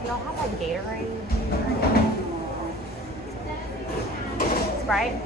Do y'all have like Gatorade? Sprite?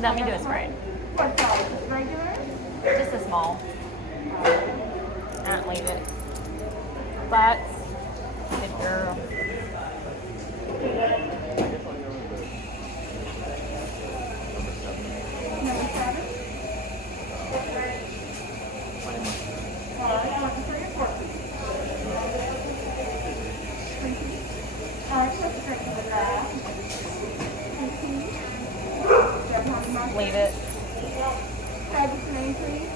Let me do a Sprite. What size? Regular? Just a small. I don't leave it. But good girl. Number 7? Alright, looking for your pork. Alright, let's drink to the grass. Leave it. Have his name, please.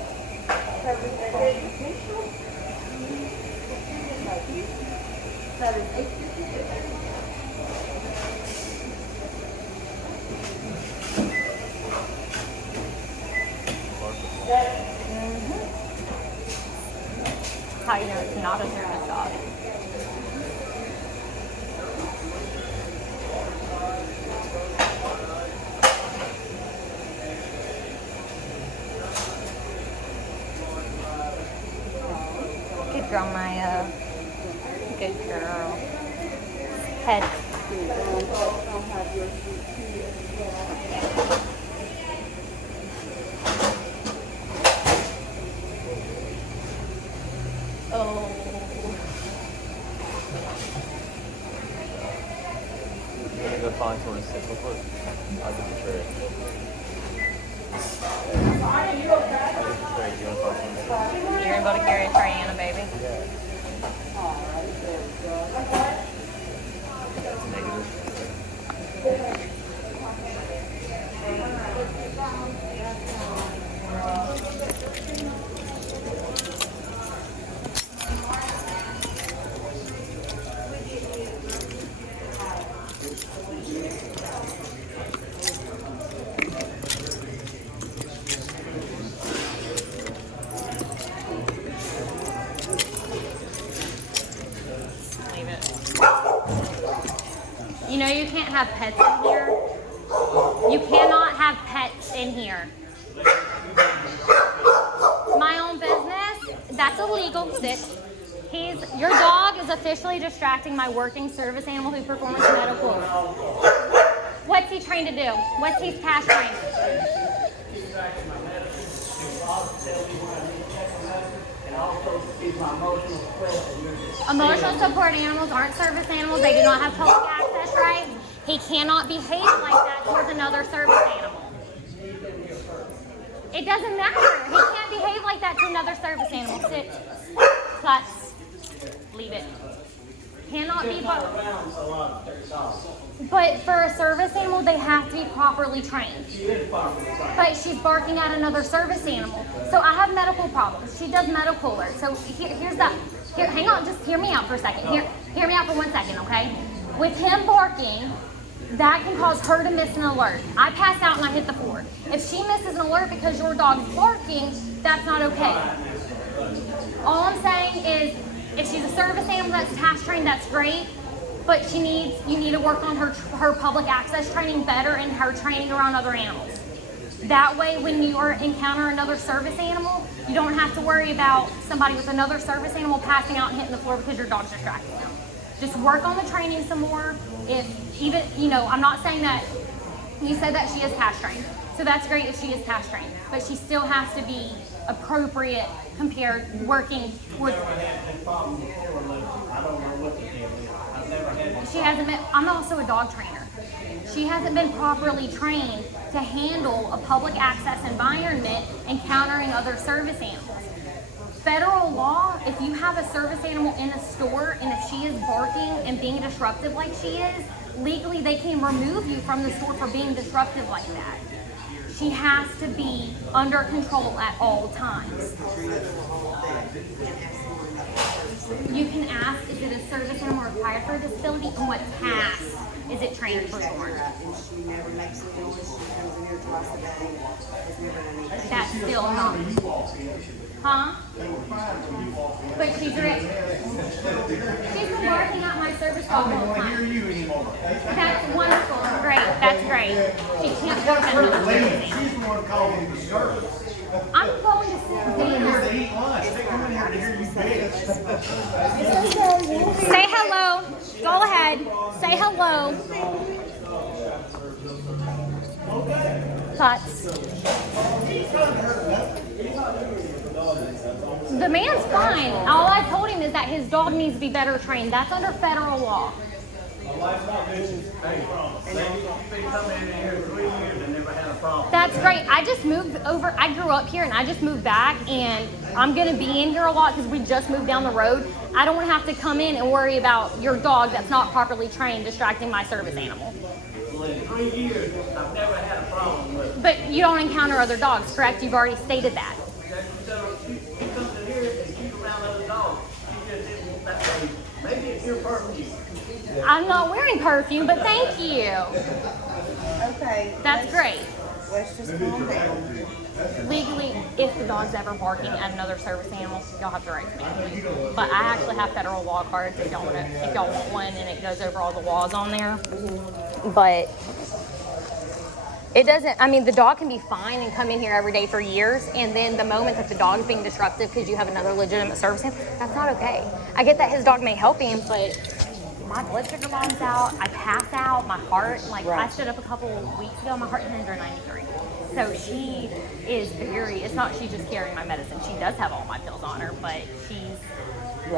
Have his initial. That is 856. How you know it's not a service dog? Good girl, Maya. Good girl. Head. Oh. I'm gonna go find someone to sit real quick. I'll get the tray. I'll get the tray. You wanna find someone to sit? You're able to carry a Triana, baby. Yeah. That's negative. Leave it. You know you can't have pets in here. You cannot have pets in here. My own business, that's illegal. Sit. Your dog is officially distracting my working service animal who performs medical. What's he trained to do? What's he task trained? Emotional support animals aren't service animals. They do not have public access rights. He cannot behave like that towards another service animal. It doesn't matter. He can't behave like that to another service animal. Sit. Cuts. Leave it. Cannot be. But for a service animal, they have to be properly trained. But she's barking at another service animal. So I have medical problems. She does medical alerts. So here's that. Here, hang on. Just hear me out for a second. Hear me out for 1 second, okay? With him barking, that can cause her to miss an alert. I pass out and I hit the floor. If she misses an alert because your dog's barking, that's not okay. All I'm saying is, if she's a service animal that's task trained, that's great. But you need to work on her public access training better and her training around other animals. That way, when you encounter another service animal, you don't have to worry about somebody with another service animal passing out and hitting the floor because your dog's distracting them. Just work on the training some more. I'm not saying that you said that she is task trained. So that's great if she is task trained. But she still has to be appropriate compared working with. I'm also a dog trainer. She hasn't been properly trained to handle a public access environment encountering other service animals. Federal law, if you have a service animal in a store and if she is barking and being disruptive like she is, legally they can remove you from the store for being disruptive like that. She has to be under control at all times. You can ask, is it a service animal required for a disability, and what task is it trained to perform? That's still not. Huh? But she's been barking at my service dog the whole time. That's wonderful. Great. That's great. She can't work at another service. She's the one calling the disturbance. I'm going to They're here to eat lunch. They come in here to hear you bitch. say hello. Go slow. Thoughts? The man's fine. All I told him is that his dog needs to be better trained. That's under federal law. That's great. I just moved over. I grew up here and I just moved back, and I'm going to be in here a lot because we just moved down the road. I don't want to have to come in and worry about your dog that's not properly trained distracting my service animal. Well, in 3 years, I've never had a problem with it. But you don't encounter other dogs, correct? You've already stated that. So she comes in here and she's around other dogs. She just didn't want that way. Maybe it's your perfume. I'm not wearing perfume, but thank you. Okay. That's great. Let's just calm down. Legally, if the dog's ever barking at another service animal, y'all have to write to me. But I actually have federal law cards if y'all want one, and it goes over all the laws on there. But it doesn't. I mean, the dog can be fine and come in here every day for years, and then the moment that the dog's being disruptive because you have another legitimate service animal, that's not okay. I get that his dog may help him, but my blood sugar bombs out. I pass out. My heart, I stood up a couple of weeks ago. My heart 193. So she is very. It's not she's just carrying my medicine. She does have all my pills on her, but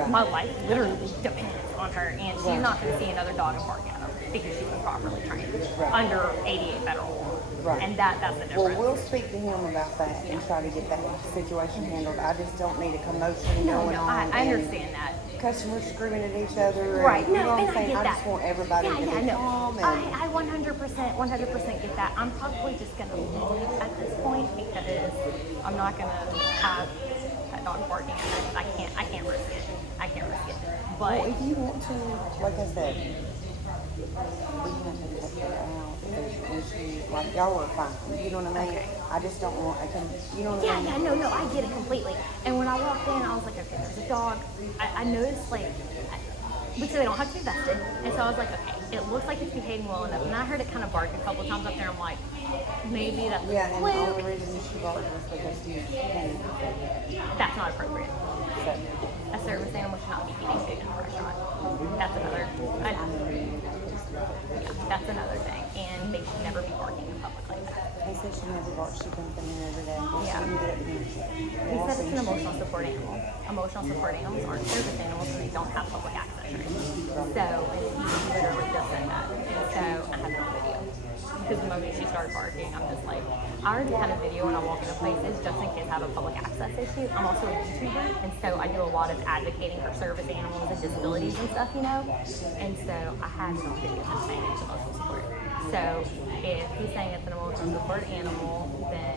my life literally depends on her, and she's not going to see another dog and bark at her because she's properly trained under 88 federal law. Right. And that's the difference. Well, we'll speak to him about that and try to get that situation handled. I just don't need a commotion going on. I and understand that. Customers screaming at each other. Right. And, you No, know what and I'm I saying? get I that. just want everybody to be calm. And I 100% get that. I'm probably just gonna leave at this point because I'm not gonna have that dog barking at me. I can't risk it. I can't risk it. But well, if you want to, like I said, we have to take her out. If there's issues, like y'all are fine. You know what I mean? Okay. I just don't want. You know what I mean? no, I get it completely. And when I walked in, I was like, okay, there's a dog. I noticed because they don't have to be vested, and so I was like, okay, it looks like it's behaving well enough. And I heard it kind of bark a couple times up there. I'm like, maybe that's Yeah, and the fluke. only reason she barked was because you came. That's not appropriate. So, A service animal should not be eating food in a restaurant. That's another. That's another thing, and they should never be barking in public like that. he said she never barked. She comes in here every day. She Yeah. didn't get up here. He said it's an emotional support animal. Emotional support animals aren't service animals, and they don't have public access rights. So he literally just said that. And so I have no video. Because the moment she started barking, I'm just like, I already had a video when I walk into places just in case I have a public access issue. I'm also a YouTuber, and so I do a lot of advocating for service animals and disabilities and stuff, And so I had no video of him saying it's emotional support. So if he's saying it's an emotional support animal, then,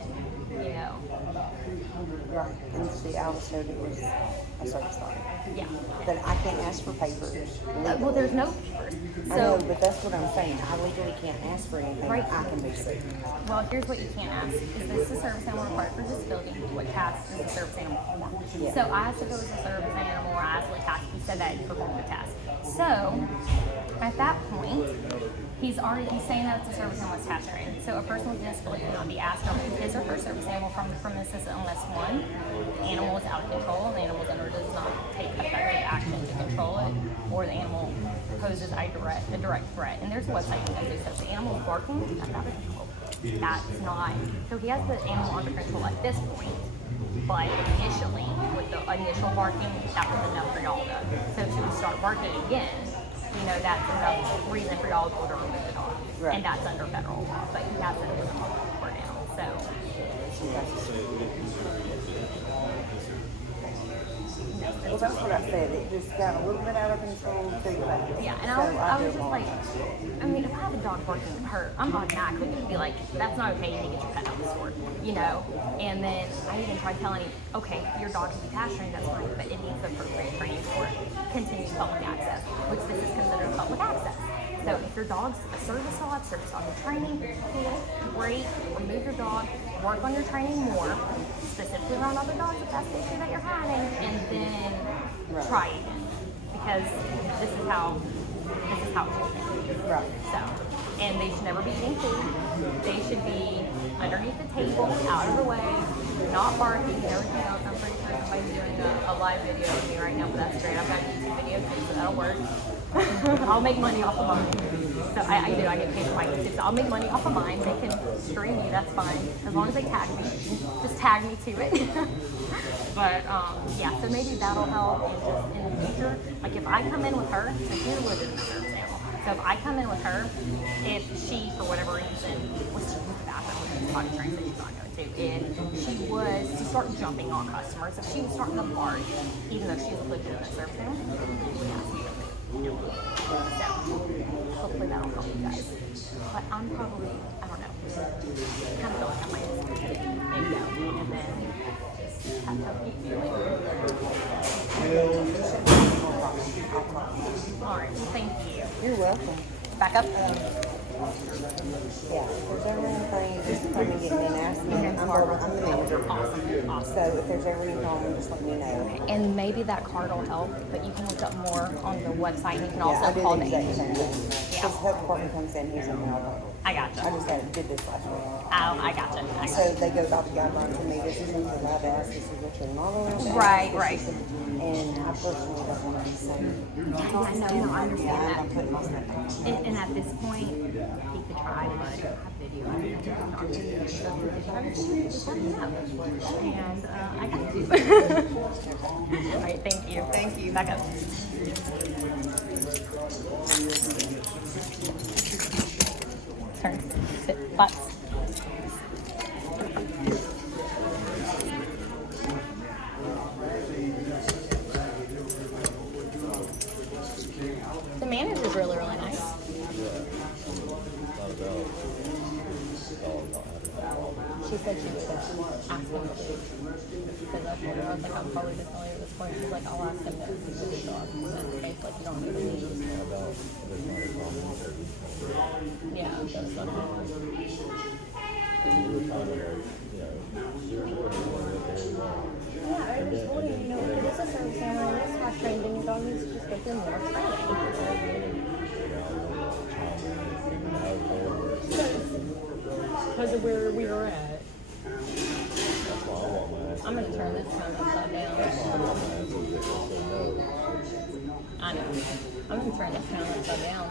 Right. And see, I was told it was a service dog. yeah. But I can't ask for papers. Well, there's no papers. I know, So, but that's what I'm saying. I legally can't ask for anything. Right. I can be sued. well, here's what you can't ask. Is this a service animal required for disability? What task is a service animal perform? Yeah. So I asked if it was a service animal or I asked what task. He said that he performed the task. So at that point, he's saying that it's a service animal that's task trained. So a person with disability cannot be asked to remove his or her service animal from the premises unless one, the animal is out of control and the animal's owner does not take effective action to control it, or the animal poses a direct threat. And there's a website you can go to that says the animal is barking, that's out of control. That's not. So he has the animal under control at this point, but initially, with the initial barking, that was enough for y'all to. So if we start barking again, that's enough reason for y'all to order to remove the dog. Right. And that's under federal law, but he has it with a for now. So Well, that's what I said. It just got a little bit out of control too fast. yeah, and So I was do just like, if I have a dog barking at her, I'm automatically gonna be like, that's not okay, you need to get your pet out of the store, And then I even tried telling him, okay, your dog can be pasturing, that's fine, but it needs the appropriate training for continued public access, which this is considered public access. So if your dog's a service dog in training, cool, great, remove your dog, work on your training more, specifically around other dogs if that's the issue that you're having, and then try again. Because this is how it should be. Right. So, and they should never be eating food. They should be underneath the table, out of the way, not barking, and everything else. I'm pretty sure somebody's doing a live video of me right now, but that's great. I've got a YouTube video too, so that'll work. I'll make money off of them. So I do. I get paid for my YouTubes. I'll make money off of mine. They can stream me. That's fine as long as they tag me. Just tag me to it. But yeah. So maybe that'll help. And just in the future, like if I come in with her, so she's a legitimate service animal. So if I come in with her, if she for whatever reason was to use the bathroom, which is potty trained, that she's not going to, if she was to start jumping on customers, if she was starting to bark, even though she was a legitimate service animal, yeah. So hopefully that'll help you guys. But I'm probably, I don't know, kind of feel like I might just maybe go and then just have to keep feeling. All right, well, thank you. You're welcome. Back up. Yeah, if there's ever anything, just come and get me and ask me. I'm the manager. Awesome. So if there's ever anything, just let me know. And maybe that card will help, but you can look up more on the website. You can Yeah, also I do call the the exact same agent. thing. Because health department comes in, he's in help. I gotcha. I just did this last week. Oh, I gotcha. So they go about the guidelines for me. This is what you're allowed to ask. This is what you're not allowed to ask. Right, this right. is- And I personally don't want to be saying. No, I understand Yeah, that. I'm putting myself in. And at this point, he could try, but I have video. I don't know if you can talk to you. So just let me know. And I got you. All right, thank you. Thank you. Back up. Turn. Sit. Butts. The manager's really, really nice. She said she would ask him to. Because I told her, I was like, I'm probably just telling you at this point. She's like, I'll ask him to do his job. In that case, like, you don't need to leave. Yeah, that's not Yeah, I just told you, you know, if it is a service animal and it's not trained, then your dog needs to just go through more training. Because of where we were at. I'm going to turn this time upside down. I know. I'm going to turn this time upside down.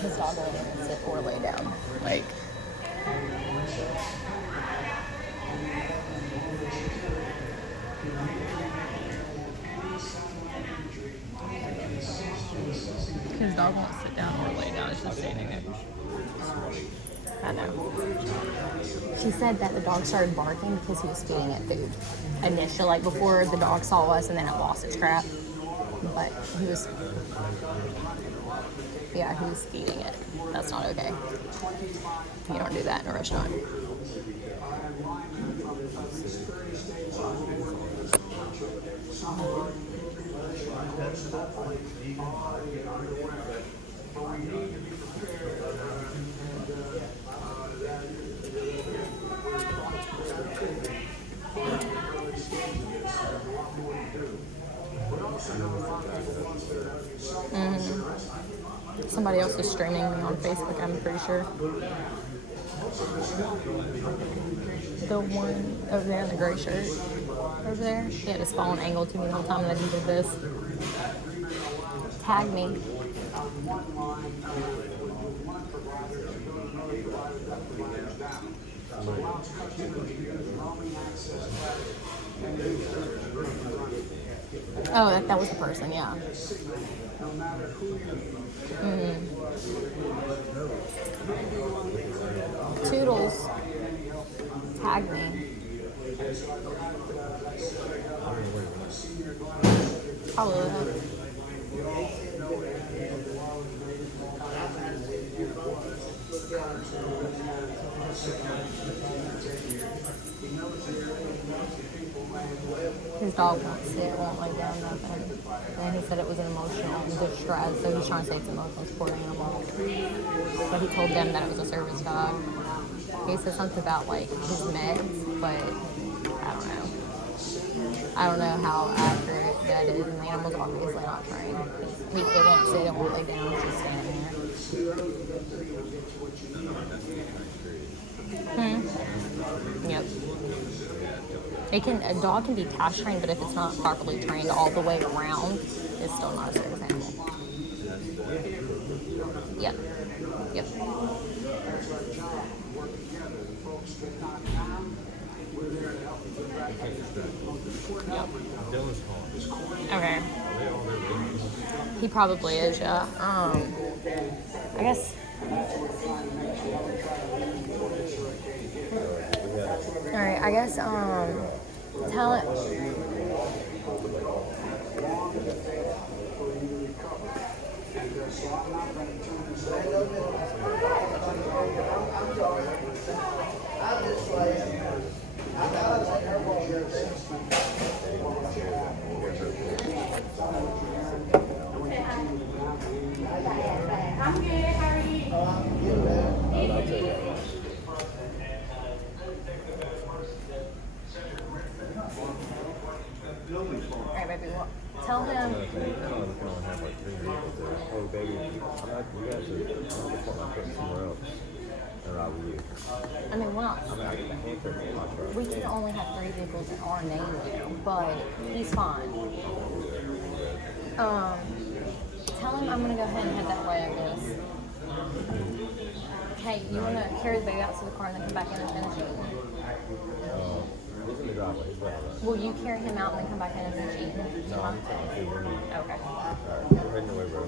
His dog won't even sit or lay down. Like, his dog won't sit down or lay down. It's just standing there. I know. She said that the dog started barking because he was feeding it food. Initially, like before the dog saw us, and then it lost its crap. But he was, yeah, he was feeding it. That's not okay. You don't do that in a restaurant. Somebody else is streaming me on Facebook, I'm pretty sure. The one over there in the gray shirt. Over there. He had his phone angled to me the whole time that he did this. Tag me. Oh, that was the person, yeah. Toodles. Tag me. Probably that. His dog won't sit, won't lay down, nothing. And he said it was an emotional distress, so he's trying to say it's emotional support animal. But he told them that it was a service dog. He said something about like his meds, but I don't know. I don't know how accurate that is, and the animal's obviously not trained. It won't sit, it won't lay down, it's just standing there. Yep. A dog can be task trained, but if it's not properly trained all the way around, it's still not a service animal. Yep. Yep. Okay. He probably is, yeah. I guess. Alright, I guess, tell it. I'm good. How are you? Alright, baby, what? Tell him. Oh, baby, I'm not, you guys are put my foot somewhere else and ride with you. I mean, well, I mean, I get the handcuffs in my truck. we can only have 3 vehicles in our name now, but he's fine. Tell him I'm gonna go ahead and head that way, I guess. Hey, you wanna carry the baby out to the car and then come back in and finish eating? He's in the driveway. He's left, right? Will you carry him out and then come back in and finish eating? No, I'm telling you, we're leaving. Okay. Alright, we're heading away, bro.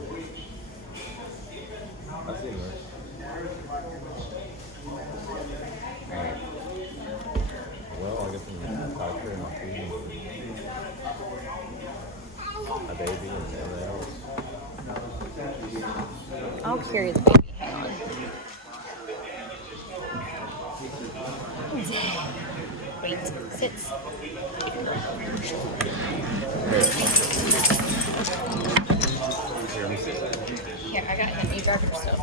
I see you, man. Alright. Well, I guess I'm out here in my food and my baby and everything else. I'll carry the baby. Hang on. Wait, sit. Here, I got him. You drive yourself.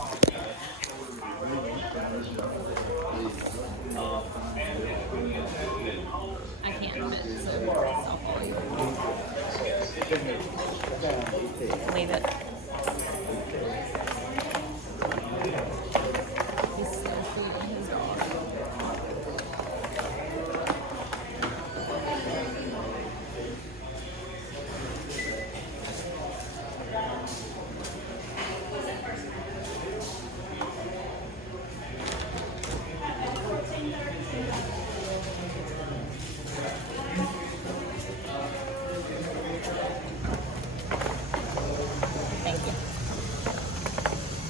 I can't fit, so I'll call you. Leave it.